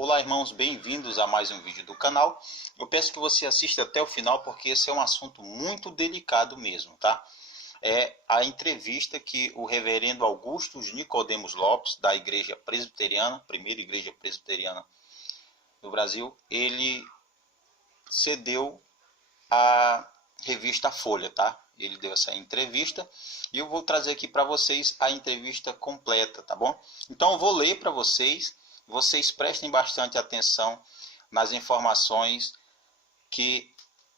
Olá, irmãos, bem-vindos a mais um vídeo do canal. Eu peço que você assista até o final porque esse é um assunto muito delicado mesmo, tá? É a entrevista que o reverendo Augusto Nicodemos Lopes, da Igreja Presbiteriana, primeira Igreja Presbiteriana do Brasil, ele cedeu à revista Folha, tá? Ele deu essa entrevista e eu vou trazer aqui para vocês a entrevista completa, tá bom? Então eu vou ler para vocês. Vocês prestem bastante atenção nas informações que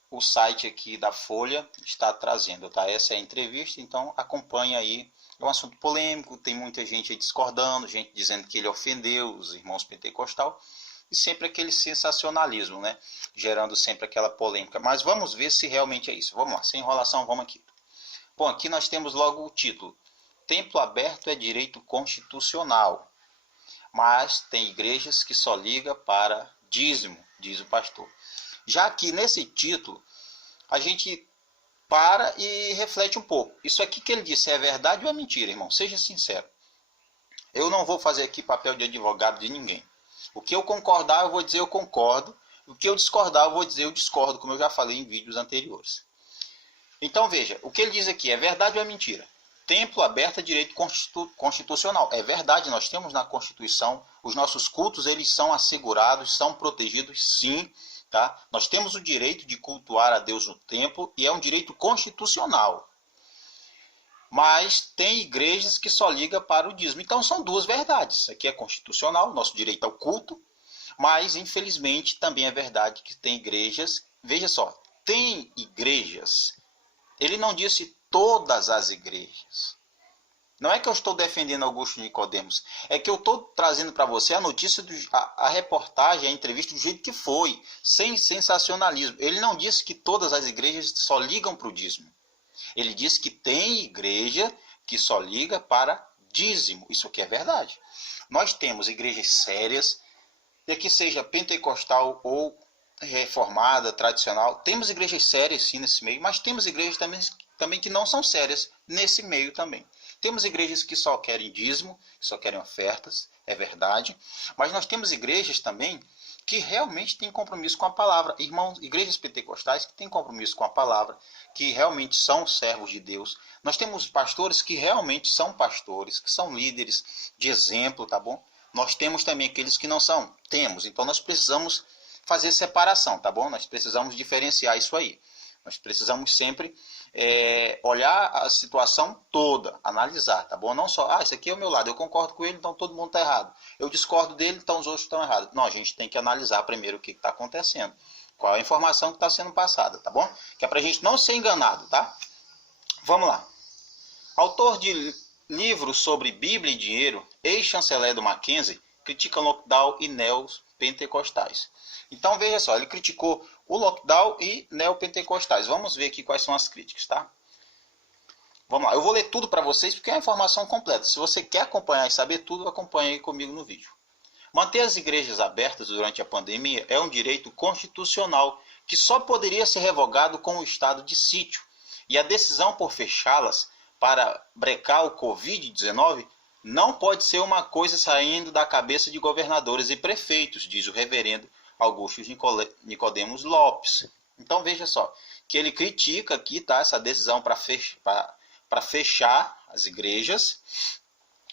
o site aqui da Folha está trazendo, tá? Essa é a entrevista, então acompanhe aí. É um assunto polêmico, tem muita gente aí discordando, gente dizendo que ele ofendeu os irmãos pentecostais, e sempre aquele sensacionalismo, né? Gerando sempre aquela polêmica. Mas vamos ver se realmente é isso. Vamos lá, sem enrolação, vamos aqui. Bom, aqui nós temos logo o título. Templo aberto é direito constitucional. Mas tem igrejas que só ligam para dízimo, diz o pastor. Já aqui nesse título, a gente para e reflete um pouco. Isso aqui que ele disse é verdade ou é mentira, irmão? Seja sincero. Eu não vou fazer aqui papel de advogado de ninguém. O que eu concordar, eu vou dizer eu concordo. O que eu discordar, eu vou dizer eu discordo, como eu já falei em vídeos anteriores. Então veja, o que ele diz aqui é verdade ou é mentira? Templo aberto é direito constitucional. É verdade, nós temos na Constituição, os nossos cultos eles são assegurados, são protegidos sim. Tá? Nós temos o direito de cultuar a Deus no templo e é um direito constitucional. Mas tem igrejas que só ligam para o dízimo. Então são duas verdades. Aqui é constitucional, nosso direito ao culto, mas infelizmente também é verdade que tem igrejas, veja só, tem igrejas, ele não disse todas as igrejas. Não é que eu estou defendendo Augusto Nicodemos, é que eu estou trazendo para você a notícia, a reportagem, a entrevista do jeito que foi, sem sensacionalismo. Ele não disse que todas as igrejas só ligam para o dízimo. Ele disse que tem igreja que só liga para dízimo. Isso aqui é verdade. Nós temos igrejas sérias, e que seja pentecostal ou reformada, tradicional. Temos igrejas sérias sim nesse meio, mas temos igrejas também que não são sérias nesse meio também. Temos igrejas que só querem dízimo, que só querem ofertas, é verdade. Mas nós temos igrejas também que realmente têm compromisso com a palavra. Irmãos, igrejas pentecostais que têm compromisso com a palavra, que realmente são servos de Deus. Nós temos pastores que realmente são pastores, que são líderes de exemplo, tá bom? Nós temos também aqueles que não são. Temos. Então nós precisamos fazer separação, tá bom? Nós precisamos diferenciar isso aí. Nós precisamos sempre olhar a situação toda, analisar, tá bom? Não só, esse aqui é o meu lado, eu concordo com ele, então todo mundo está errado. Eu discordo dele, então os outros estão errados. Não, a gente tem que analisar primeiro o que está acontecendo. Qual é a informação que está sendo passada, tá bom? Que é para a gente não ser enganado, tá? Vamos lá. Autor de livros sobre Bíblia e dinheiro, ex-chanceler do Mackenzie, critica lockdown e neopentecostais. Então veja só, ele criticou o lockdown e neopentecostais. Vamos ver aqui quais são as críticas, tá? Vamos lá, eu vou ler tudo para vocês porque é a informação completa. Se você quer acompanhar e saber tudo, acompanhe aí comigo no vídeo. Manter as igrejas abertas durante a pandemia é um direito constitucional que só poderia ser revogado com o estado de sítio. E a decisão por fechá-las para brecar o Covid-19 não pode ser uma coisa saindo da cabeça de governadores e prefeitos, diz o reverendo Augusto Nicodemos Lopes. Então veja só, que ele critica aqui, tá, essa decisão para fechar as igrejas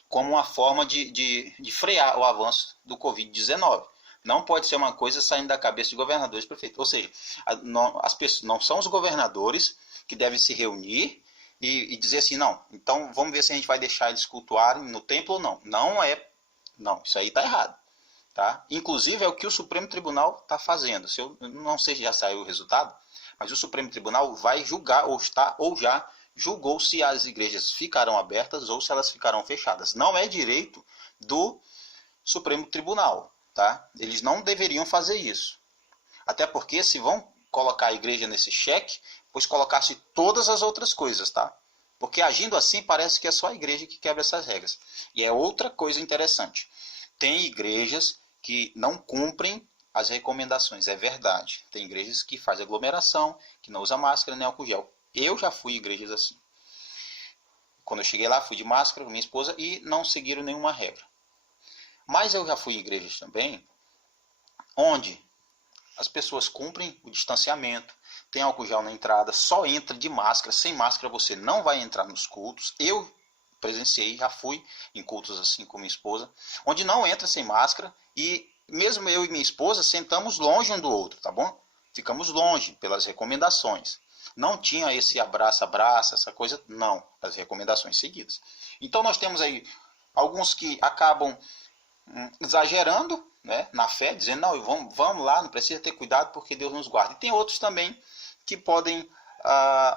como uma forma de frear o avanço do Covid-19. Não pode ser uma coisa saindo da cabeça de governadores e prefeitos. Ou seja, as pessoas, não são os governadores que devem se reunir e dizer assim, não, então vamos ver se a gente vai deixar eles cultuarem no templo ou não. Não, isso aí está errado. Tá? Inclusive é o que o Supremo Tribunal está fazendo. Eu não sei se já saiu o resultado, mas o Supremo Tribunal vai julgar ou já julgou se as igrejas ficarão abertas ou se elas ficarão fechadas. Não é direito do Supremo Tribunal. Tá? Eles não deveriam fazer isso. Até porque se vão colocar a igreja nesse cheque, pois colocasse todas as outras coisas. Tá? Porque agindo assim parece que é só a igreja que quebra essas regras. E é outra coisa interessante. Tem igrejas que não cumprem as recomendações, é verdade. Tem igrejas que fazem aglomeração, que não usa máscara nem álcool gel. Eu já fui em igrejas assim. Quando eu cheguei lá, fui de máscara com minha esposa e não seguiram nenhuma regra. Mas eu já fui em igrejas também onde as pessoas cumprem o distanciamento, tem álcool gel na entrada, só entra de máscara. Sem máscara você não vai entrar nos cultos. Eu presenciei, já fui em cultos assim com minha esposa, onde não entra sem máscara, e mesmo eu e minha esposa sentamos longe um do outro, tá bom? Ficamos longe pelas recomendações. Não tinha esse abraça, essa coisa, não, as recomendações seguidas. Então nós temos aí alguns que acabam exagerando, né, na fé, dizendo, não, vamos lá, não precisa ter cuidado porque Deus nos guarda. E tem outros também que podem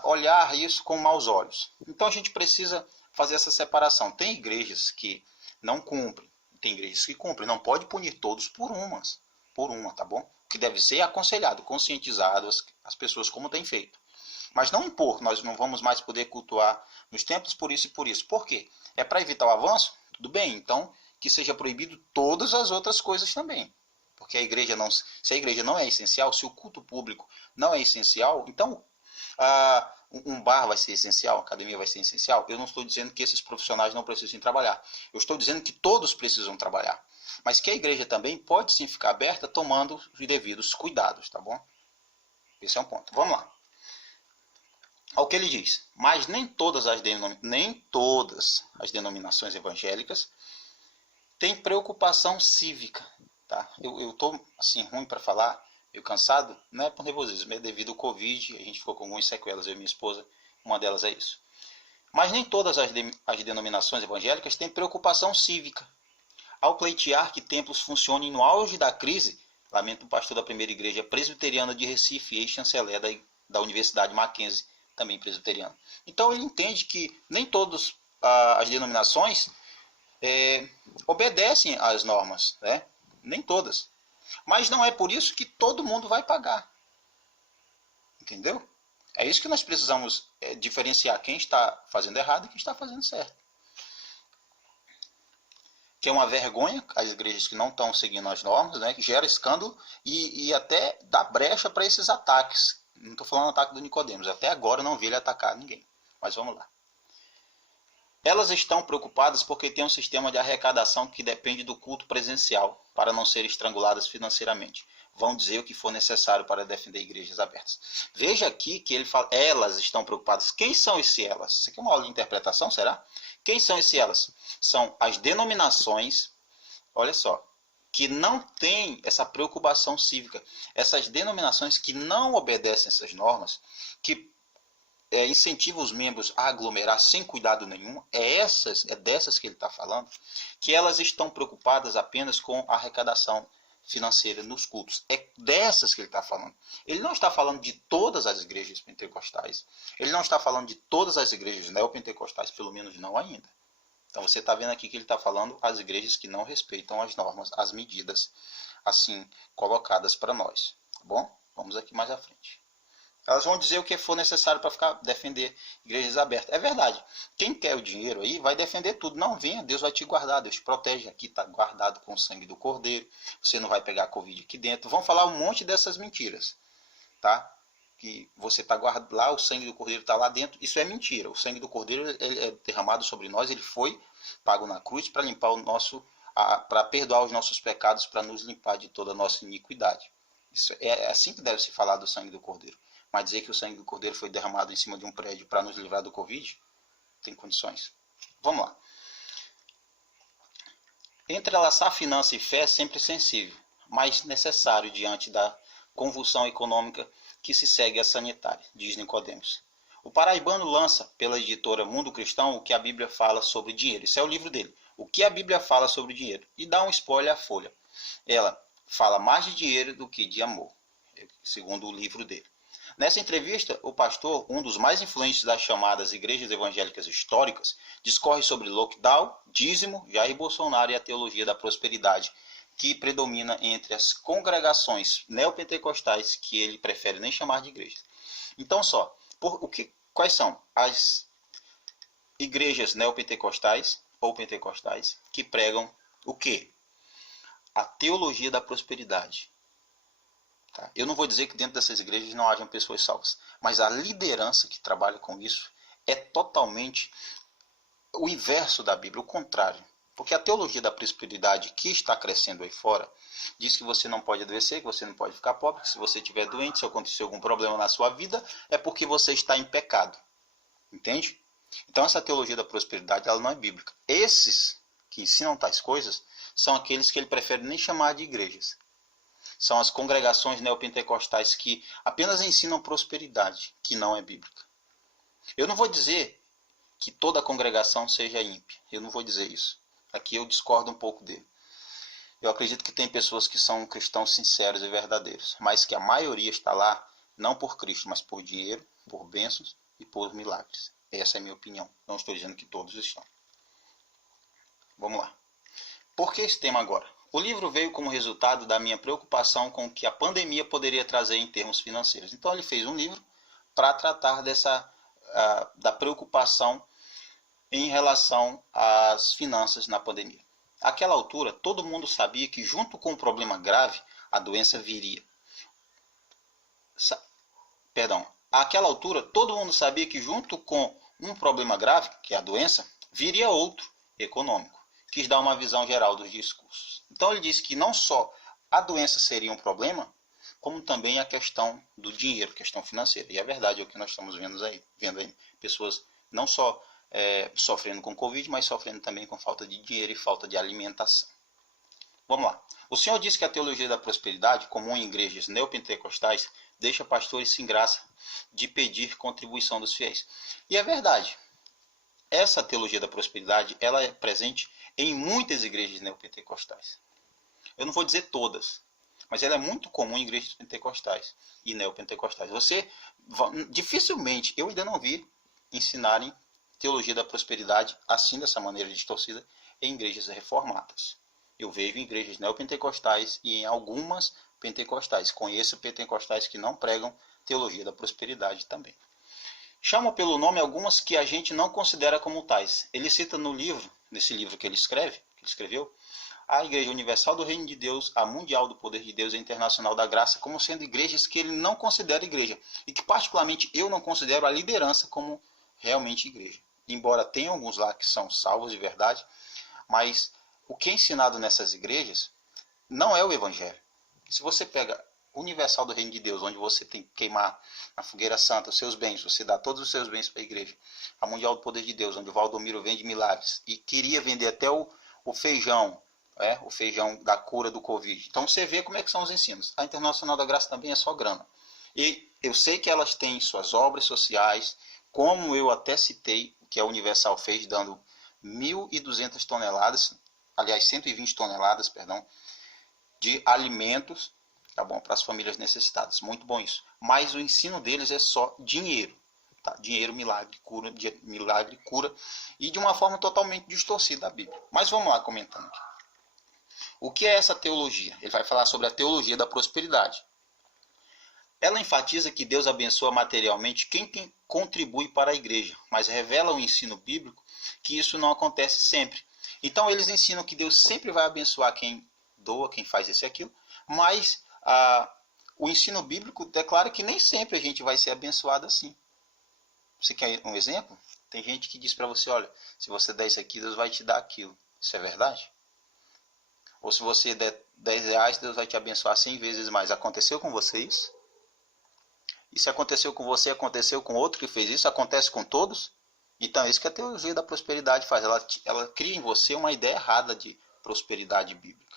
olhar isso com maus olhos. Então a gente precisa fazer essa separação. Tem igrejas que não cumprem, tem igrejas que cumprem. Não pode punir todos por uma, tá bom? Que deve ser aconselhado, conscientizado as pessoas como tem feito. Mas não impor, nós não vamos mais poder cultuar nos templos por isso e por isso. Por quê? É para evitar o avanço? Tudo bem, então que seja proibido todas as outras coisas também. Porque se a igreja não é essencial, se o culto público não é essencial, então um bar vai ser essencial, a academia vai ser essencial. Eu não estou dizendo que esses profissionais não precisem trabalhar. Eu estou dizendo que todos precisam trabalhar. Mas que a igreja também pode sim ficar aberta tomando os devidos cuidados, tá bom? Esse é um ponto. Vamos lá. Ao que ele diz, mas nem todas as denominações evangélicas têm preocupação cívica. Tá? Eu estou assim, ruim para falar, meio cansado, não é por nervosismo, é devido ao Covid, a gente ficou com algumas sequelas, eu e minha esposa, uma delas é isso. Mas nem todas as denominações evangélicas têm preocupação cívica. Ao pleitear que templos funcionem no auge da crise, lamento o pastor da primeira igreja presbiteriana de Recife, ex-chanceler da Universidade Mackenzie, também presbiteriano. Então ele entende que nem todas as denominações obedecem às normas, né? Nem todas. Mas não é por isso que todo mundo vai pagar. Entendeu? É isso que nós precisamos diferenciar quem está fazendo errado e quem está fazendo certo. Que é uma vergonha as igrejas que não estão seguindo as normas, né? Que gera escândalo e até dá brecha para esses ataques. Não estou falando ataque do Nicodemos, até agora não vi ele atacar ninguém. Mas vamos lá. Elas estão preocupadas porque tem um sistema de arrecadação que depende do culto presencial para não serem estranguladas financeiramente. Vão dizer o que for necessário para defender igrejas abertas. Veja aqui que ele fala, elas estão preocupadas. Quem são esse elas? Isso aqui é uma aula de interpretação, será? Quem são esse elas? São as denominações, olha só, que não têm essa preocupação cívica. Essas denominações que não obedecem essas normas, que incentivam os membros a aglomerar sem cuidado nenhum, é dessas que ele está falando, que elas estão preocupadas apenas com a arrecadação financeira nos cultos. É dessas que ele está falando. Ele não está falando de todas as igrejas pentecostais, ele não está falando de todas as igrejas neopentecostais, pelo menos não ainda. Então você está vendo aqui que ele está falando as igrejas que não respeitam as normas, as medidas assim colocadas para nós. Tá bom? Vamos aqui mais à frente. Elas vão dizer o que for necessário para defender igrejas abertas. É verdade. Quem quer o dinheiro aí vai defender tudo. Não, venha, Deus vai te guardar, Deus te protege. Aqui está guardado com o sangue do Cordeiro. Você não vai pegar Covid aqui dentro. Vão falar um monte dessas mentiras. Tá? Que você está guardado lá, o sangue do Cordeiro está lá dentro. Isso é mentira. O sangue do Cordeiro ele é derramado sobre nós. Ele foi pago na cruz para limpar para perdoar os nossos pecados, para nos limpar de toda a nossa iniquidade. Isso é assim que deve se falar do sangue do Cordeiro. Mas dizer que o sangue do Cordeiro foi derramado em cima de um prédio para nos livrar do Covid, tem condições. Vamos lá. Entrelaçar finança e fé é sempre sensível, mas necessário diante da convulsão econômica que se segue à sanitária, diz Nicodemos. O paraibano lança pela editora Mundo Cristão o que a Bíblia fala sobre dinheiro. Isso é o livro dele. O que a Bíblia fala sobre dinheiro. E dá um spoiler à Folha. Ela fala mais de dinheiro do que de amor, segundo o livro dele. Nessa entrevista, o pastor, um dos mais influentes das chamadas igrejas evangélicas históricas, discorre sobre lockdown, dízimo, Jair Bolsonaro e a teologia da prosperidade, que predomina entre as congregações neopentecostais, que ele prefere nem chamar de igrejas. Então, quais são as igrejas neopentecostais ou pentecostais que pregam o quê? A teologia da prosperidade. Tá? Eu não vou dizer que dentro dessas igrejas não hajam pessoas salvas, mas a liderança que trabalha com isso é totalmente o inverso da Bíblia, o contrário. Porque a teologia da prosperidade que está crescendo aí fora diz que você não pode adoecer, que você não pode ficar pobre, que se você estiver doente, se acontecer algum problema na sua vida, é porque você está em pecado. Entende? Então essa teologia da prosperidade ela não é bíblica. Esses que ensinam tais coisas são aqueles que ele prefere nem chamar de igrejas. São as congregações neopentecostais que apenas ensinam prosperidade, que não é bíblica. Eu não vou dizer que toda congregação seja ímpia. Eu não vou dizer isso. Aqui eu discordo um pouco dele. Eu acredito que tem pessoas que são cristãos sinceros e verdadeiros, mas que a maioria está lá não por Cristo, mas por dinheiro, por bênçãos e por milagres. Essa é a minha opinião. Não estou dizendo que todos estão. Vamos lá. Por que esse tema agora? O livro veio como resultado da minha preocupação com o que a pandemia poderia trazer em termos financeiros. Então ele fez um livro para tratar da preocupação em relação às finanças na pandemia. Àquela altura, todo mundo sabia que junto com um problema grave, a doença viria. Àquela altura, todo mundo sabia que junto com um problema grave, que é a doença, viria outro, econômico. Quis dar uma visão geral dos discursos. Então ele disse que não só a doença seria um problema, como também a questão do dinheiro, questão financeira. E é verdade, é o que nós estamos vendo aí. Pessoas não só sofrendo com Covid, mas sofrendo também com falta de dinheiro e falta de alimentação. Vamos lá. O Senhor disse que a teologia da prosperidade, comum em igrejas neopentecostais, deixa pastores sem graça de pedir contribuição dos fiéis. E é verdade. Essa teologia da prosperidade ela é presente em muitas igrejas neopentecostais. Eu não vou dizer todas, mas ela é muito comum em igrejas pentecostais e neopentecostais. Dificilmente, eu ainda não vi ensinarem teologia da prosperidade assim, dessa maneira distorcida, em igrejas reformadas. Eu vejo em igrejas neopentecostais e em algumas pentecostais. Conheço pentecostais que não pregam teologia da prosperidade também. Chamo pelo nome algumas que a gente não considera como tais. Ele cita nesse livro que ele escreveu, a Igreja Universal do Reino de Deus, a Mundial do Poder de Deus e a Internacional da Graça, como sendo igrejas que ele não considera igreja. E que particularmente eu não considero a liderança como realmente igreja. Embora tenha alguns lá que são salvos de verdade, mas o que é ensinado nessas igrejas não é o Evangelho. Se você pega Universal do Reino de Deus, onde você tem que queimar na fogueira santa os seus bens, você dá todos os seus bens para a igreja. A Mundial do Poder de Deus, onde o Valdomiro vende milagres e queria vender até o feijão, o feijão da cura do Covid. Então você vê como é que são os ensinos. A Internacional da Graça também é só grana. E eu sei que elas têm suas obras sociais, como eu até citei, que a Universal fez, dando 1.200 toneladas, aliás, 120 toneladas, perdão, de alimentos, tá bom, para as famílias necessitadas. Muito bom isso. Mas o ensino deles é só dinheiro. Tá? Dinheiro, milagre, cura, e de uma forma totalmente distorcida da Bíblia. Mas vamos lá comentando aqui. O que é essa teologia? Ele vai falar sobre a teologia da prosperidade. Ela enfatiza que Deus abençoa materialmente quem contribui para a igreja, mas revela o ensino bíblico que isso não acontece sempre. Então eles ensinam que Deus sempre vai abençoar quem doa, quem faz isso e aquilo, mas o ensino bíblico declara que nem sempre a gente vai ser abençoado assim. Você quer um exemplo? Tem gente que diz para você, olha, se você der isso aqui, Deus vai te dar aquilo. Isso é verdade? Ou se você der 10 reais, Deus vai te abençoar 100 vezes mais. Aconteceu com você isso? E se aconteceu com você, aconteceu com outro que fez isso? Acontece com todos? Então, é isso que a teologia da prosperidade faz. Ela cria em você uma ideia errada de prosperidade bíblica.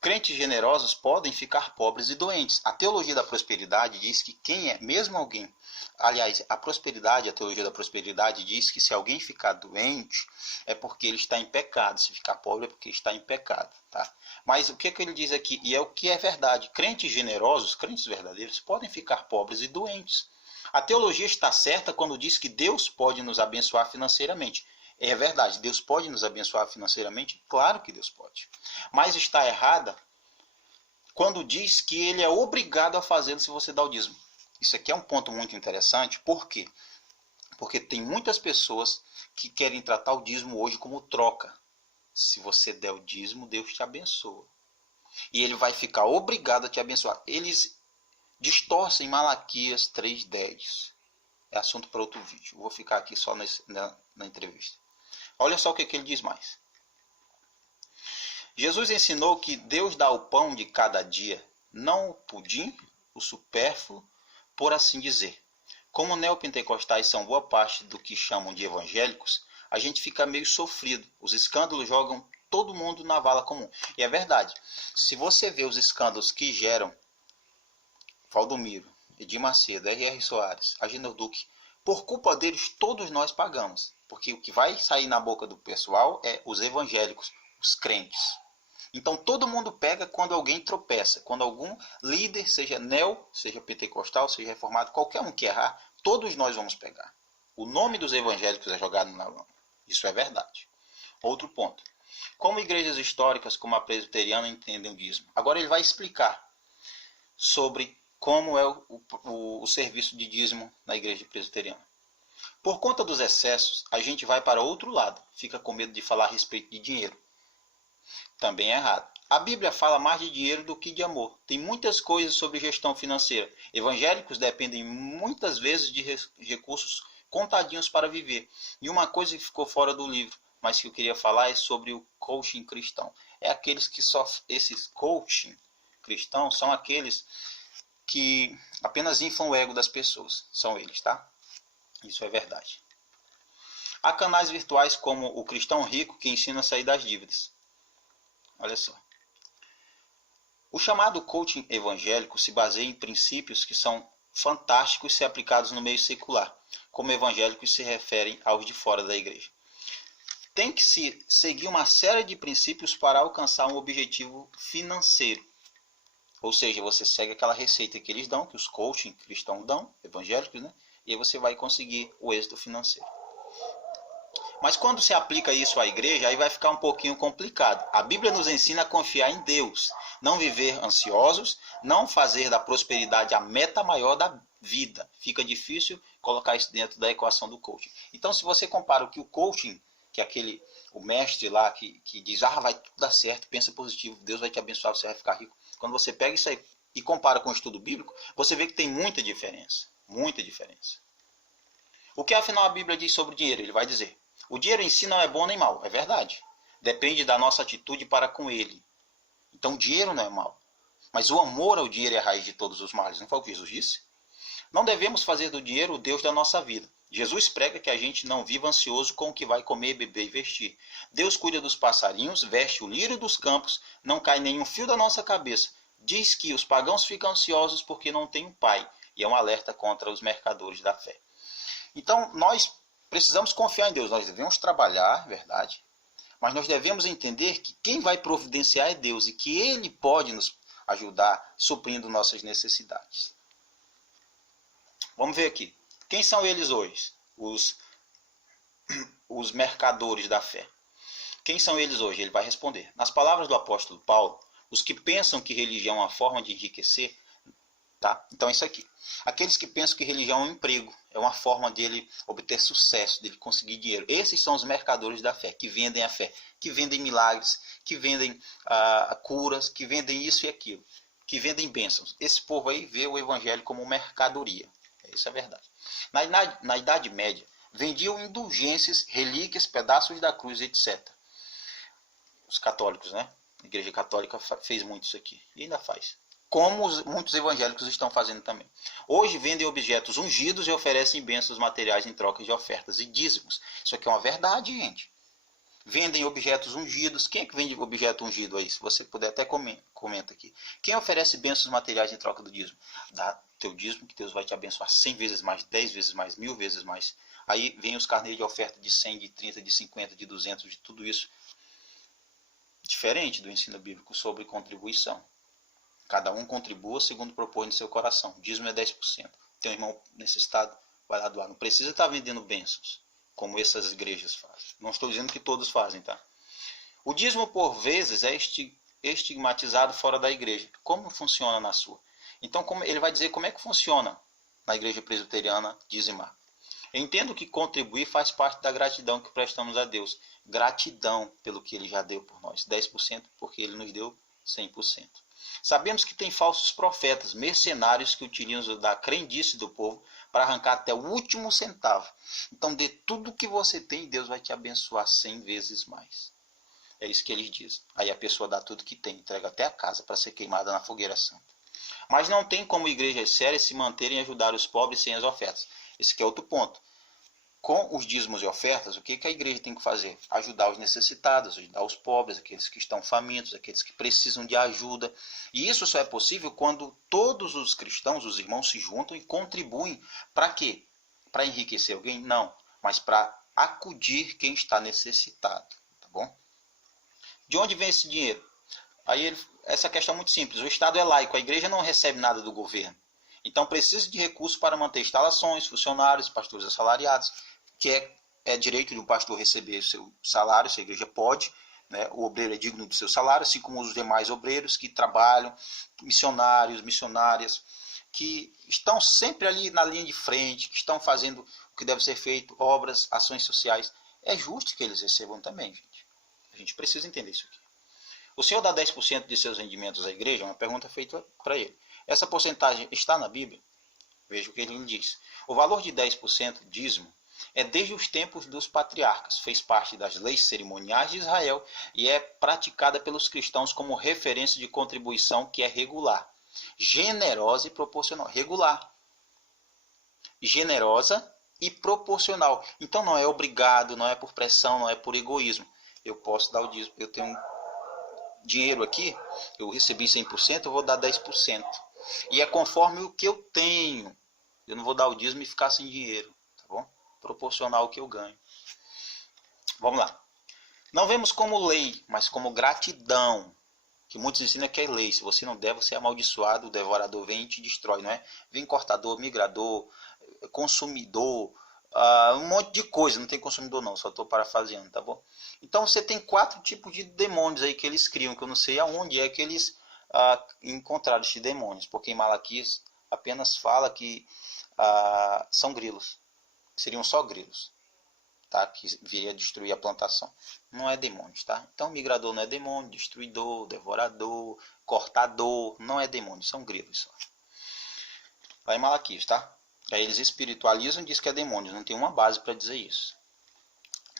Crentes generosos podem ficar pobres e doentes. A teologia da prosperidade diz que mesmo alguém... Aliás, a teologia da prosperidade diz que se alguém ficar doente, é porque ele está em pecado. Se ficar pobre, é porque está em pecado. Tá? Mas o que ele diz aqui? E é o que é verdade. Crentes generosos, crentes verdadeiros, podem ficar pobres e doentes. A teologia está certa quando diz que Deus pode nos abençoar financeiramente. É verdade, Deus pode nos abençoar financeiramente? Claro que Deus pode. Mas está errada quando diz que ele é obrigado a fazê-lo se você dá o dízimo. Isso aqui é um ponto muito interessante. Por quê? Porque tem muitas pessoas que querem tratar o dízimo hoje como troca. Se você der o dízimo, Deus te abençoa. E ele vai ficar obrigado a te abençoar. Eles distorcem Malaquias 3:10. É assunto para outro vídeo. Eu vou ficar aqui só na entrevista. Olha só o que ele diz mais. Jesus ensinou que Deus dá o pão de cada dia, não o pudim, o supérfluo, por assim dizer. Como neopentecostais são boa parte do que chamam de evangélicos, a gente fica meio sofrido. Os escândalos jogam todo mundo na vala comum. E é verdade. Se você vê os escândalos que geram Valdomiro, Edir Macedo, R.R. Soares, Agenor Duque, por culpa deles todos nós pagamos. Porque o que vai sair na boca do pessoal é os evangélicos, os crentes. Então todo mundo pega quando alguém tropeça, quando algum líder, seja neo, seja pentecostal, seja reformado, qualquer um que errar, todos nós vamos pegar. O nome dos evangélicos é jogado na lama. Isso é verdade. Outro ponto. Como igrejas históricas, como a presbiteriana, entendem o dízimo? Agora ele vai explicar sobre como é o serviço de dízimo na igreja presbiteriana. Por conta dos excessos, a gente vai para outro lado, fica com medo de falar a respeito de dinheiro. Também é errado. A Bíblia fala mais de dinheiro do que de amor. Tem muitas coisas sobre gestão financeira. Evangélicos dependem muitas vezes de recursos contadinhos para viver. E uma coisa que ficou fora do livro, mas que eu queria falar, é sobre o coaching cristão. É aqueles que esses coaching cristãos são aqueles que apenas inflam o ego das pessoas. São eles, tá? Isso é verdade. Há canais virtuais como o Cristão Rico que ensina a sair das dívidas. Olha só. O chamado coaching evangélico se baseia em princípios que são fantásticos se aplicados no meio secular, como evangélicos se referem aos de fora da igreja. Tem que se seguir uma série de princípios para alcançar um objetivo financeiro. Ou seja, você segue aquela receita que eles dão, que os coaching cristãos dão, evangélicos, né? E aí você vai conseguir o êxito financeiro. Mas quando se aplica isso à igreja, aí vai ficar um pouquinho complicado. A Bíblia nos ensina a confiar em Deus, não viver ansiosos, não fazer da prosperidade a meta maior da vida. Fica difícil colocar isso dentro da equação do coaching. Então, se você compara o que o coaching, que é o mestre lá que diz, vai tudo dar certo, pensa positivo, Deus vai te abençoar, você vai ficar rico. Quando você pega isso aí e compara com o estudo bíblico, você vê que tem muita diferença. Muita diferença. O que afinal a Bíblia diz sobre o dinheiro? Ele vai dizer, o dinheiro em si não é bom nem mal, é verdade. Depende da nossa atitude para com ele. Então o dinheiro não é mal. Mas o amor ao dinheiro é a raiz de todos os males. Não foi o que Jesus disse? Não devemos fazer do dinheiro o Deus da nossa vida. Jesus prega que a gente não viva ansioso com o que vai comer, beber e vestir. Deus cuida dos passarinhos, veste o lírio dos campos, não cai nenhum fio da nossa cabeça. Diz que os pagãos ficam ansiosos porque não têm um pai. E é um alerta contra os mercadores da fé. Então, nós precisamos confiar em Deus. Nós devemos trabalhar, verdade. Mas nós devemos entender que quem vai providenciar é Deus e que Ele pode nos ajudar suprindo nossas necessidades. Vamos ver aqui. Quem são eles hoje? Os mercadores da fé. Quem são eles hoje? Ele vai responder. Nas palavras do apóstolo Paulo, os que pensam que religião é uma forma de enriquecer, tá? Então é isso aqui. Aqueles que pensam que religião é um emprego, é uma forma dele obter sucesso, dele conseguir dinheiro. Esses são os mercadores da fé, que vendem a fé, que vendem milagres, que vendem curas, que vendem isso e aquilo, que vendem bênçãos. Esse povo aí vê o evangelho como mercadoria. Isso é verdade. Na Idade Média, vendiam indulgências, relíquias, pedaços da cruz, etc. Os católicos, né? A Igreja Católica fez muito isso aqui. E ainda faz. Como muitos evangélicos estão fazendo também. Hoje vendem objetos ungidos e oferecem bênçãos materiais em troca de ofertas e dízimos. Isso aqui é uma verdade, gente. Vendem objetos ungidos. Quem é que vende objeto ungido aí? Se você puder, até comenta aqui. Quem oferece bênçãos materiais em troca do dízimo? Dá teu dízimo que Deus vai te abençoar 100 vezes mais, 10 vezes mais, 1000 vezes mais. Aí vem os carnês de oferta de 100, de 30, de 50, de 200, de tudo isso. Diferente do ensino bíblico sobre contribuição. Cada um contribua segundo propõe no seu coração. O dízimo é 10%. Tem um irmão necessitado, vai lá doar. Não precisa estar vendendo bênçãos, como essas igrejas fazem. Não estou dizendo que todos fazem, tá? O dízimo, por vezes, é estigmatizado fora da igreja. Como funciona na sua? Então, ele vai dizer como é que funciona na igreja presbiteriana dizimar. Eu entendo que contribuir faz parte da gratidão que prestamos a Deus. Gratidão pelo que Ele já deu por nós. 10% porque Ele nos deu 100%. Sabemos que tem falsos profetas, mercenários que utilizam da crendice do povo para arrancar até o último centavo. Então, dê tudo o que você tem e Deus vai te abençoar 100 vezes mais. É isso que eles dizem. Aí a pessoa dá tudo que tem, entrega até a casa para ser queimada na fogueira santa. Mas não tem como igrejas sérias se manterem e ajudar os pobres sem as ofertas. Esse aqui é outro ponto. Com os dízimos e ofertas, o que a igreja tem que fazer? Ajudar os necessitados, ajudar os pobres, aqueles que estão famintos, aqueles que precisam de ajuda. E isso só é possível quando todos os cristãos, os irmãos, se juntam e contribuem. Para quê? Para enriquecer alguém? Não, mas para acudir quem está necessitado. Tá bom? De onde vem esse dinheiro? Aí essa questão é muito simples. O Estado é laico, a igreja não recebe nada do governo. Então precisa de recursos para manter instalações, funcionários, pastores assalariados, que é direito de um pastor receber o seu salário, se a igreja pode, né? O obreiro é digno do seu salário, assim como os demais obreiros que trabalham, missionários, missionárias, que estão sempre ali na linha de frente, que estão fazendo o que deve ser feito, obras, ações sociais. É justo que eles recebam também, gente. A gente precisa entender isso aqui. O senhor dá 10% de seus rendimentos à igreja? Uma pergunta feita para ele. Essa porcentagem está na Bíblia? Veja o que ele diz. O valor de 10% dízimo é desde os tempos dos patriarcas, fez parte das leis cerimoniais de Israel e é praticada pelos cristãos como referência de contribuição que é regular, generosa e proporcional. Regular, generosa e proporcional. Então não é obrigado, não é por pressão, não é por egoísmo. Eu posso dar o dízimo, eu tenho dinheiro aqui, eu recebi 100%, eu vou dar 10%. E é conforme o que eu tenho. Eu não vou dar o dízimo e ficar sem dinheiro, tá bom? Proporcional ao que eu ganho. Vamos lá. Não vemos como lei, mas como gratidão. Que muitos ensinam que é lei. Se você não der, você é amaldiçoado, o devorador vem e te destrói, não é? Vem cortador, migrador, consumidor, um monte de coisa. Não tem consumidor não, só estou parafraseando, tá bom? Então você tem 4 tipos de demônios aí que eles criam, que eu não sei aonde é que eles encontraram esses demônios, porque em Malaquias apenas fala que são grilos, seriam só grilos, tá? Que viria destruir a plantação. Não é demônios, tá? Então migrador não é demônio, destruidor, devorador, cortador, não é demônio, são grilos só. Lá em Malaquias, tá? Aí eles espiritualizam e dizem que é demônio, não tem uma base para dizer isso.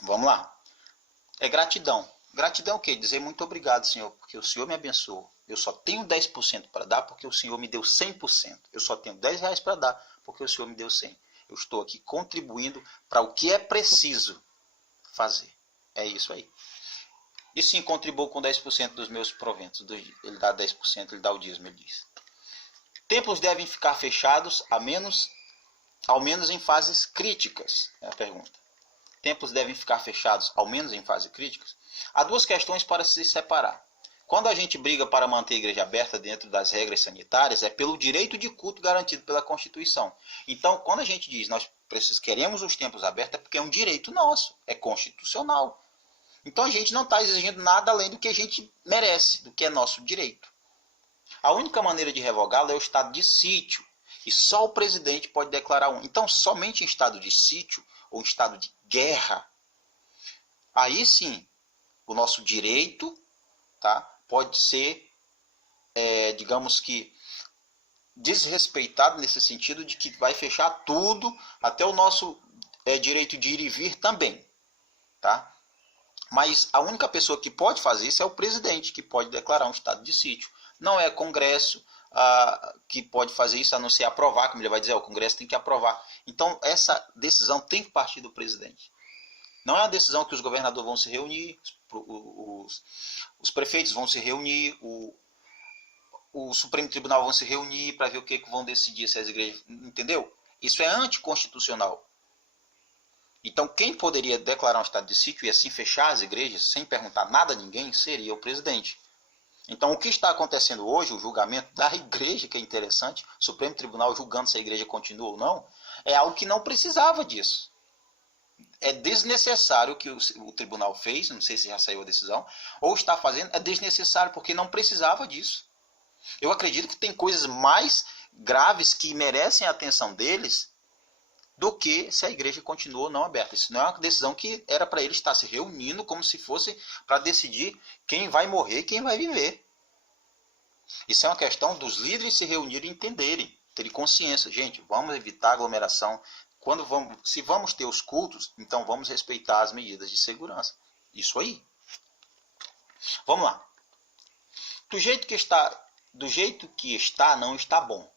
Vamos lá. É gratidão. Gratidão é o quê? Dizer muito obrigado, Senhor, porque o Senhor me abençoou. Eu só tenho 10% para dar porque o Senhor me deu 100%. Eu só tenho R$10 para dar porque o Senhor me deu 100. Eu estou aqui contribuindo para o que é preciso fazer. É isso aí. E sim, contribuo com 10% dos meus proventos. Ele dá 10%, ele dá o dízimo, ele diz. Templos devem ficar fechados ao menos em fases críticas? É a pergunta. Templos devem ficar fechados, ao menos em fases críticas? Há 2 questões para se separar. Quando a gente briga para manter a igreja aberta dentro das regras sanitárias, é pelo direito de culto garantido pela Constituição. Então, quando a gente diz nós queremos os templos abertos, é porque é um direito nosso, é constitucional. Então a gente não está exigindo nada além do que a gente merece, do que é nosso direito. A única maneira de revogá-lo é o estado de sítio, e só o presidente pode declarar um. Então, somente em estado de sítio, ou em estado de guerra, aí sim, o nosso direito, tá, pode ser, digamos que, desrespeitado nesse sentido de que vai fechar tudo, até o nosso direito de ir e vir também. Tá? Mas a única pessoa que pode fazer isso é o presidente, que pode declarar um estado de sítio. Não é Congresso que pode fazer isso, a não ser aprovar, como ele vai dizer, o Congresso tem que aprovar. Então, essa decisão tem que partir do presidente. Não é uma decisão que os governadores vão se reunir, os prefeitos vão se reunir, o Supremo Tribunal vão se reunir para ver o que vão decidir se as igrejas... Entendeu? Isso é anticonstitucional. Então, quem poderia declarar um estado de sítio e assim fechar as igrejas sem perguntar nada a ninguém seria o presidente. Então, o que está acontecendo hoje, o julgamento da igreja, que é interessante, o Supremo Tribunal julgando se a igreja continua ou não, é algo que não precisava disso. É desnecessário o que o tribunal fez, não sei se já saiu a decisão, ou está fazendo, é desnecessário, porque não precisava disso. Eu acredito que tem coisas mais graves que merecem a atenção deles do que se a igreja continua ou não aberta. Isso não é uma decisão que era para ele estar se reunindo como se fosse para decidir quem vai morrer e quem vai viver. Isso é uma questão dos líderes se reunirem e entenderem, terem consciência. Gente, vamos evitar aglomeração. Se vamos ter os cultos, então vamos respeitar as medidas de segurança. Isso aí. Vamos lá. Do jeito que está, não está bom.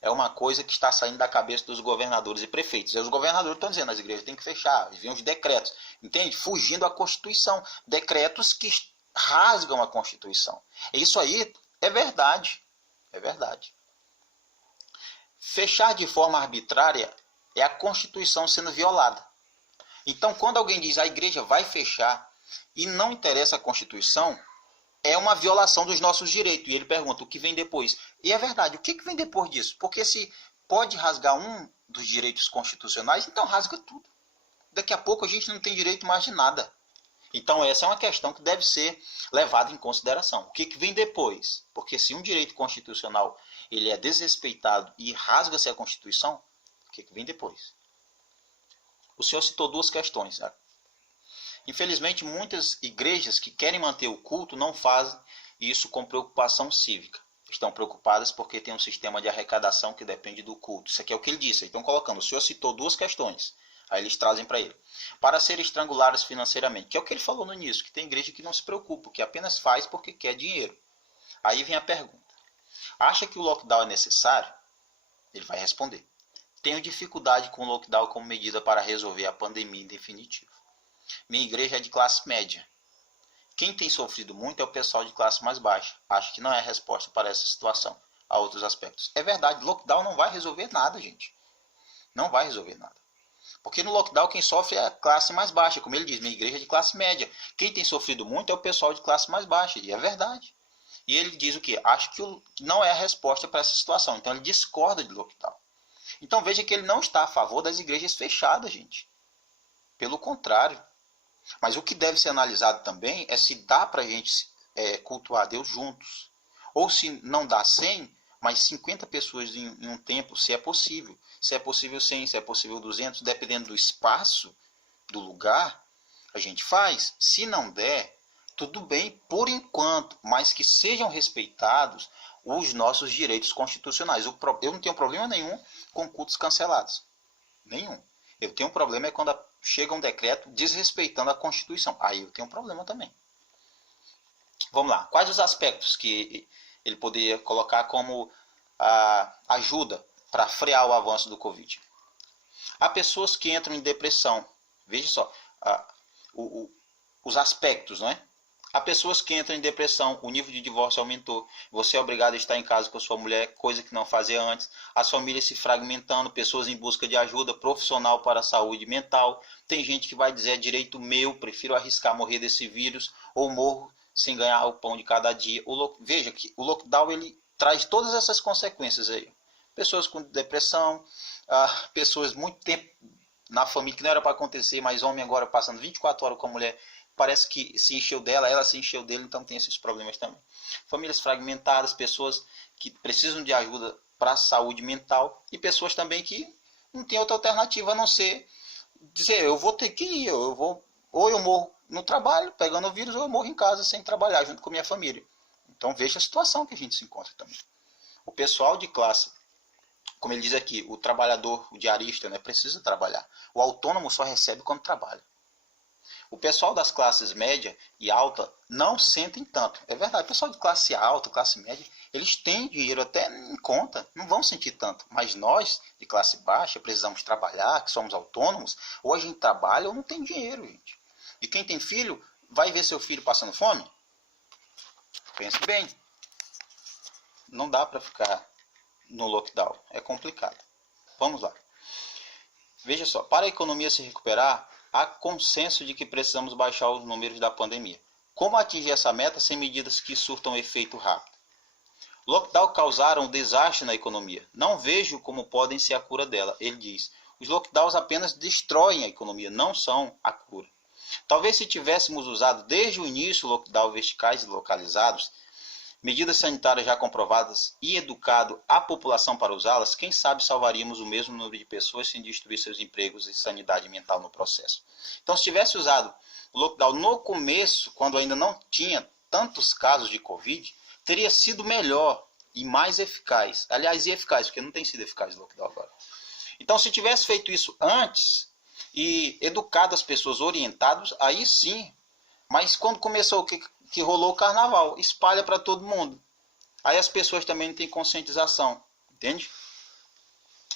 É uma coisa que está saindo da cabeça dos governadores e prefeitos. E os governadores estão dizendo, as igrejas têm que fechar. E vêm os decretos, entende? Fugindo à Constituição. Decretos que rasgam a Constituição. Isso aí é verdade. É verdade. Fechar de forma arbitrária é a Constituição sendo violada. Então, quando alguém diz a igreja vai fechar e não interessa a Constituição, é uma violação dos nossos direitos. E ele pergunta, o que vem depois? E é verdade, o que vem depois disso? Porque se pode rasgar um dos direitos constitucionais, então rasga tudo. Daqui a pouco a gente não tem direito mais de nada. Então essa é uma questão que deve ser levada em consideração. O que vem depois? Porque se um direito constitucional ele é desrespeitado e rasga-se a Constituição, o que vem depois? O senhor citou duas questões. Infelizmente, muitas igrejas que querem manter o culto não fazem isso com preocupação cívica. Estão preocupadas porque tem um sistema de arrecadação que depende do culto. Isso aqui é o que ele disse. Então, colocando, o senhor citou duas questões. Aí eles trazem para ele. Para ser estrangulados financeiramente, que é o que ele falou no início, que tem igreja que não se preocupa, que apenas faz porque quer dinheiro. Aí vem a pergunta. Acha que o lockdown é necessário? Ele vai responder. Tenho dificuldade com o lockdown como medida para resolver a pandemia em definitivo. Minha igreja é de classe média. Quem tem sofrido muito é o pessoal de classe mais baixa. Acho que não é a resposta para essa situação. Há outros aspectos. É verdade, lockdown não vai resolver nada, gente. Não vai resolver nada. Porque no lockdown quem sofre é a classe mais baixa. Como ele diz, minha igreja é de classe média. Quem tem sofrido muito é o pessoal de classe mais baixa. E é verdade. E ele diz o quê? Acho que não é a resposta para essa situação. Então ele discorda de lockdown. Então veja que ele não está a favor das igrejas fechadas, gente. Pelo contrário. Mas o que deve ser analisado também é se dá para a gente cultuar a Deus juntos. Ou se não dá 100, mas 50 pessoas em um tempo, se é possível. Se é possível 100, se é possível 200, dependendo do espaço, do lugar, a gente faz. Se não der, tudo bem por enquanto, mas que sejam respeitados os nossos direitos constitucionais. Eu não tenho problema nenhum com cultos cancelados. Nenhum. Eu tenho um problema quando chega um decreto desrespeitando a Constituição. Aí eu tenho um problema também. Vamos lá. Quais os aspectos que ele poderia colocar como ajuda para frear o avanço do Covid? Há pessoas que entram em depressão. Veja só, os aspectos, não é? Há pessoas que entram em depressão, o nível de divórcio aumentou, você é obrigado a estar em casa com a sua mulher, coisa que não fazia antes, as famílias se fragmentando, pessoas em busca de ajuda profissional para a saúde mental, tem gente que vai dizer, é direito meu, prefiro arriscar morrer desse vírus, ou morro sem ganhar o pão de cada dia. Veja que o lockdown ele traz todas essas consequências aí. Pessoas com depressão, pessoas muito tempo na família, que não era para acontecer, mas homem agora passando 24 horas com a mulher, parece que se encheu dela, ela se encheu dele, então tem esses problemas também. Famílias fragmentadas, pessoas que precisam de ajuda para a saúde mental e pessoas também que não tem outra alternativa a não ser dizer, eu vou ter que ir, ou eu morro no trabalho pegando o vírus, ou eu morro em casa sem trabalhar junto com a minha família. Então veja a situação que a gente se encontra também. O pessoal de classe, como ele diz aqui, o trabalhador, o diarista, né, precisa trabalhar. O autônomo só recebe quando trabalha. O pessoal das classes média e alta não sentem tanto. É verdade, o pessoal de classe alta, classe média, eles têm dinheiro até em conta, não vão sentir tanto. Mas nós, de classe baixa, precisamos trabalhar, que somos autônomos, ou a gente trabalha ou não tem dinheiro, gente. E quem tem filho, vai ver seu filho passando fome? Pense bem. Não dá para ficar no lockdown, é complicado. Vamos lá. Veja só, para a economia se recuperar, há consenso de que precisamos baixar os números da pandemia. Como atingir essa meta sem medidas que surtam efeito rápido? Lockdown causaram um desastre na economia. Não vejo como podem ser a cura dela. Ele diz, os lockdowns apenas destroem a economia, não são a cura. Talvez se tivéssemos usado desde o início lockdown verticais e localizados, medidas sanitárias já comprovadas e educado a população para usá-las, quem sabe salvaríamos o mesmo número de pessoas sem destruir seus empregos e sanidade mental no processo. Então, se tivesse usado o lockdown no começo, quando ainda não tinha tantos casos de Covid, teria sido melhor e mais eficaz. Aliás, e eficaz, porque não tem sido eficaz o lockdown agora. Então, se tivesse feito isso antes e educado as pessoas orientadas, aí sim. Mas quando começou, que rolou o carnaval, espalha para todo mundo. Aí as pessoas também não têm conscientização, entende?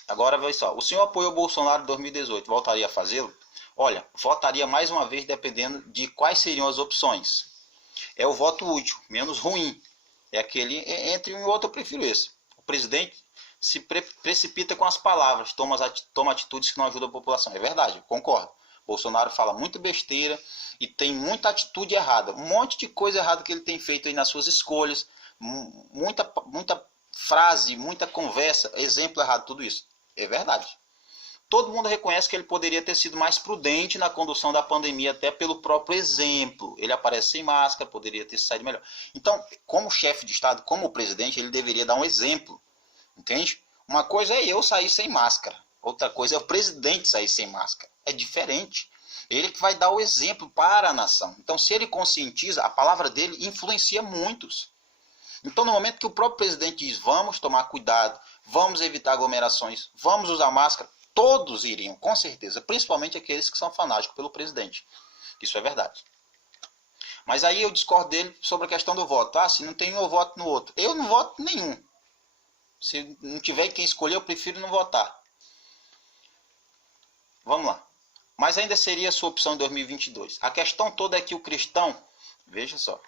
Agora, vai só, o senhor apoiou o Bolsonaro em 2018, voltaria a fazê-lo? Olha, votaria mais uma vez dependendo de quais seriam as opções. É o voto útil, menos ruim. É aquele, entre um e outro eu prefiro esse. O presidente se precipita com as palavras, toma atitudes que não ajudam a população. É verdade, eu concordo. Bolsonaro fala muita besteira e tem muita atitude errada. Um monte de coisa errada que ele tem feito aí nas suas escolhas. Muita frase, muita conversa, exemplo errado, tudo isso. É verdade. Todo mundo reconhece que ele poderia ter sido mais prudente na condução da pandemia, até pelo próprio exemplo. Ele aparece sem máscara, poderia ter saído melhor. Então, como chefe de Estado, como presidente, ele deveria dar um exemplo. Entende? Uma coisa é eu sair sem máscara. Outra coisa é o presidente sair sem máscara. É diferente. Ele que vai dar o exemplo para a nação. Então, se ele conscientiza, a palavra dele influencia muitos. Então, no momento que o próprio presidente diz, vamos tomar cuidado, vamos evitar aglomerações, vamos usar máscara, todos iriam, com certeza, principalmente aqueles que são fanáticos pelo presidente. Isso é verdade. Mas aí eu discordo dele sobre a questão do voto. Ah, se não tem um, eu voto no outro. Eu não voto nenhum. Se não tiver quem escolher, eu prefiro não votar. Vamos lá. Mas ainda seria a sua opção em 2022. A questão toda é que o cristão, veja só,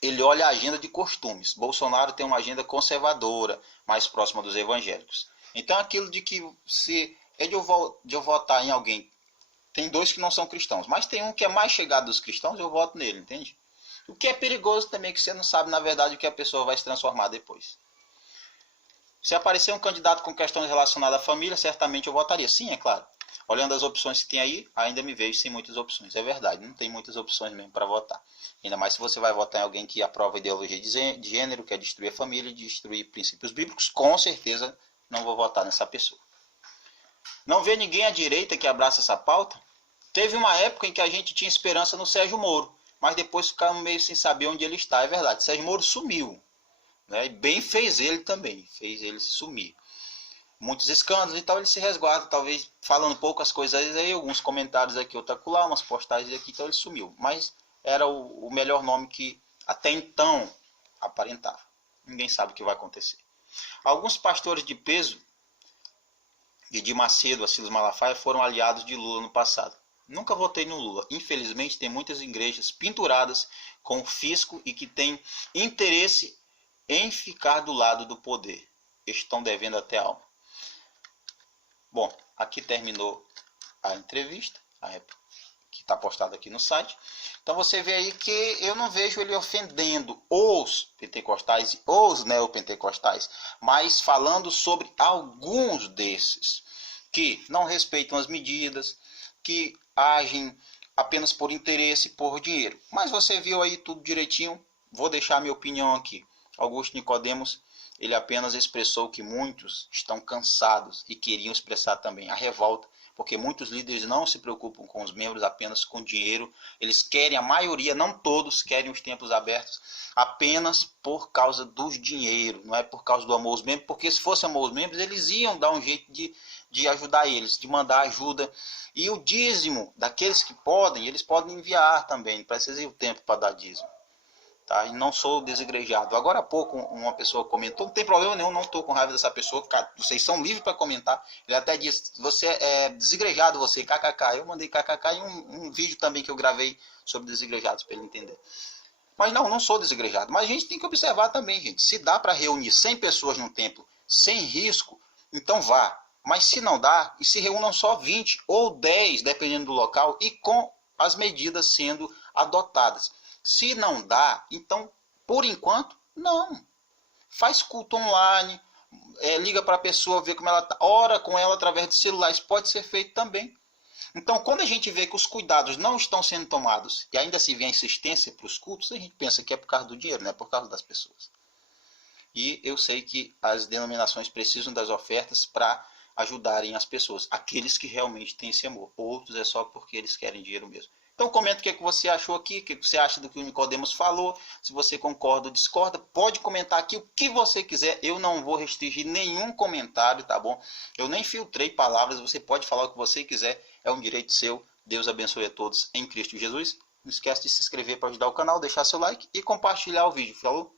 ele olha a agenda de costumes. Bolsonaro tem uma agenda conservadora, mais próxima dos evangélicos. Então aquilo de que se é de eu votar em alguém, tem dois que não são cristãos, mas tem um que é mais chegado dos cristãos, eu voto nele, entende? O que é perigoso também, que você não sabe na verdade o que a pessoa vai se transformar depois. Se aparecer um candidato com questões relacionadas à família, certamente eu votaria. Sim, é claro. Olhando as opções que tem aí, ainda me vejo sem muitas opções. É verdade, não tem muitas opções mesmo para votar. Ainda mais se você vai votar em alguém que aprova ideologia de gênero, quer destruir a família, destruir princípios bíblicos, com certeza não vou votar nessa pessoa. Não vê ninguém à direita que abraça essa pauta? Teve uma época em que a gente tinha esperança no Sérgio Moro, mas depois ficamos meio sem saber onde ele está. É verdade, Sérgio Moro sumiu. Né? E bem fez ele também, fez ele sumir. Muitos escândalos e tal, ele se resguarda, talvez falando poucas coisas aí, alguns comentários aqui, outra lá, umas postagens aqui, então ele sumiu. Mas era o melhor nome que até então aparentava. Ninguém sabe o que vai acontecer. Alguns pastores de peso, de Macedo, Silas Malafaia, foram aliados de Lula no passado. Nunca votei no Lula. Infelizmente, tem muitas igrejas pinturadas com o fisco e que têm interesse em ficar do lado do poder. Estão devendo até a alma. Bom, aqui terminou a entrevista, que está postada aqui no site. Então você vê aí que eu não vejo ele ofendendo os pentecostais e os neopentecostais, mas falando sobre alguns desses que não respeitam as medidas, que agem apenas por interesse e por dinheiro. Mas você viu aí tudo direitinho, vou deixar a minha opinião aqui. Augusto Nicodemos, ele apenas expressou que muitos estão cansados e queriam expressar também a revolta, porque muitos líderes não se preocupam com os membros apenas com dinheiro. Eles querem, a maioria, não todos, querem os templos abertos apenas por causa do dinheiro, não é por causa do amor aos membros, porque se fosse amor aos membros, eles iam dar um jeito de ajudar eles, de mandar ajuda. E o dízimo daqueles que podem, eles podem enviar também, não precisa ir o tempo para dar dízimo. Tá? E não sou desigrejado. Agora há pouco uma pessoa comentou, não tem problema nenhum, não estou com raiva dessa pessoa, vocês são livres para comentar. Ele até disse, você é desigrejado, você, kkk. Eu mandei kkk e um vídeo também que eu gravei sobre desigrejados, para ele entender. Mas não sou desigrejado. Mas a gente tem que observar também, gente, se dá para reunir 100 pessoas num templo sem risco, então vá. Mas se não dá, e se reúnam só 20 ou 10, dependendo do local, e com as medidas sendo adotadas. Se não dá, então, por enquanto, não. Faz culto online, liga para a pessoa, vê como ela está, ora com ela através de celular, isso pode ser feito também. Então, quando a gente vê que os cuidados não estão sendo tomados e ainda se vê a insistência para os cultos, a gente pensa que é por causa do dinheiro, não é por causa das pessoas. E eu sei que as denominações precisam das ofertas para ajudarem as pessoas, aqueles que realmente têm esse amor. Outros é só porque eles querem dinheiro mesmo. Então comenta o que você achou aqui, o que você acha do que o Nicodemos falou, se você concorda ou discorda, pode comentar aqui o que você quiser, eu não vou restringir nenhum comentário, tá bom? Eu nem filtrei palavras, você pode falar o que você quiser, é um direito seu. Deus abençoe a todos em Cristo Jesus. Não esquece de se inscrever para ajudar o canal, deixar seu like e compartilhar o vídeo. Falou?